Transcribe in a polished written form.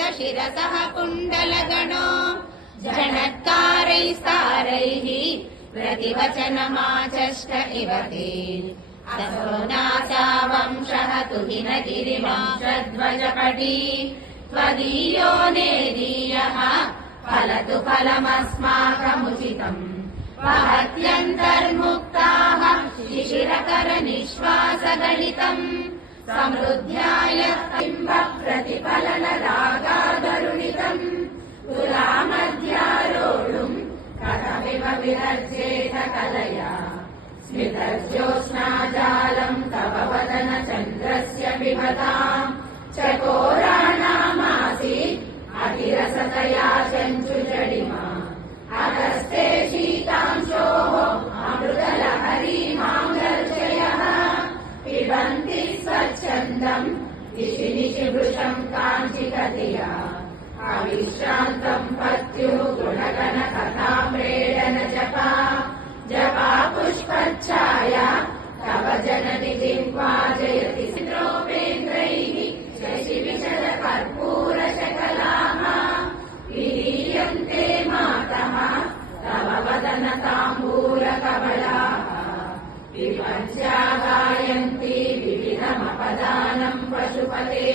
शिरसः कुण्डलगणो झणत्कारैस्तारैः प्रतिवचनमाचष्ट इव ते ततो नासावंशः तुहिनगिरिवंशध्वजपटी त्वदीयो नेदीयः फलतु फलमस्माकमुचितम् वहत्यन्तर्मुक्ताः शिशिरकरनिःश्वासगलितम् समृद्ध्याय बिम्ब प्रतिफलनरागादरुणितम् तुलामध्यारोढुम् कथमिव विरज्येत कलया स्मितज्योत्स्नाजालम् तव वदन चन्द्रस्य बिभताम् चकोराणामासीत् अतिरसतया चञ्चुजडिमा अगस्ते शीतांशोः अमृतलहरी माङ्गल्यः पिबन्ति स्वच्छन्दम् दिशि निशि वृषम् काञ्चिकतिया अविश्रान्तम् पत्युः गुणगण कथाम्रेडन जपा जपा पुष्पच्छाया तव जननि जिह्वा जयति सिद्रोपेन्द्रैः शशिविशद कर्पूरशकलाः विलीयन्ते मातः तव वदन ताम्बूलकमलाः विपञ्चा गायन्ति विविधमपदानम् पशुपते